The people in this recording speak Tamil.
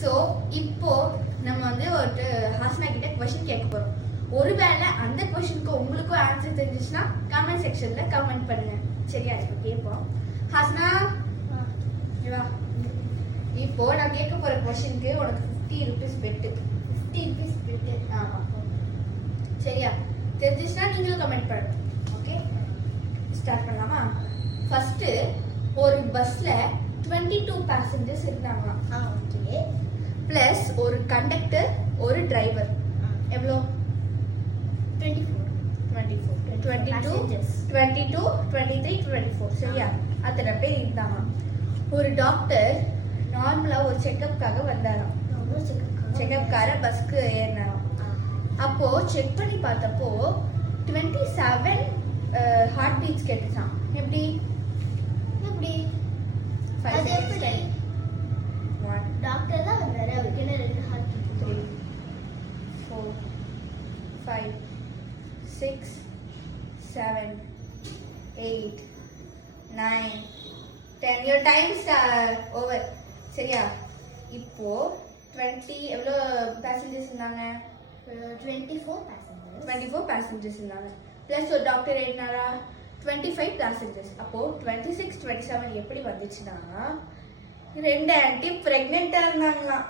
ஸோ இப்போ நம்ம வந்து ஒரு ஹாஸ்னா கிட்ட கொஸ்டின் கேட்க போறோம். ஒருவேளை அந்த கொஸ்டினுக்கு உங்களுக்கும் ஆன்சர் தெரிஞ்சிச்சுன்னா கமெண்ட் செக்ஷன்ல கமெண்ட் பண்ணுங்க. சரியா? இப்போ கேட்போம். ஹாஸ்னா வா. இப்போ நான் கேட்க போற கொஸ்டினுக்கு உனக்கு 50 rupees பெட்டு. 50 rupees bed. ஆமா. சரியா? தெரிஞ்சிச்சுன்னா நீங்களும் கமெண்ட் பண்ணுங்க. ஓகே, ஸ்டார்ட் பண்ணலாமா? ஃபர்ஸ்ட் ஒரு பஸ்ல 22 passengers இருந்தாங்களாம். ஓகே. பிளஸ் ஒரு கண்டக்டர் ஒரு டிரைவர். எவ்வளோ? 24 22 22 23 24. சரியா? அத்தனை பேர் இருந்தாங்க. ஒரு டாக்டர் நார்மலா ஒரு செக்கப்காக வந்தாராம். செக்கப்கார பஸ்க்கு ஏறினாராம். அப்போ செக் பண்ணி பார்த்தப்போ 27 ஹார்ட் பீட்ஸ் கேட்டுச்சான். எப்படி? அது எப்படி? டாக்டர் தான் வந்தாரு, அவருக்கு என்ன 2 heart beat? 3 4 5 6 7 8 9 10. your time over. சரியா? இப்போ 20 எவ்வளோ பேசஞ்சர்ஸ் இருந்தாங்க? 24 passengers. 24 passengers இருந்தாங்க. பிளஸ் ஒரு டாக்டர் ஏறினாரா? 25 passengers. அப்போ 26 27 எப்படி வந்துச்சுன்னா 2 ஆன்ட்டி பிரெக்னெண்டா இருந்தாங்களாம்.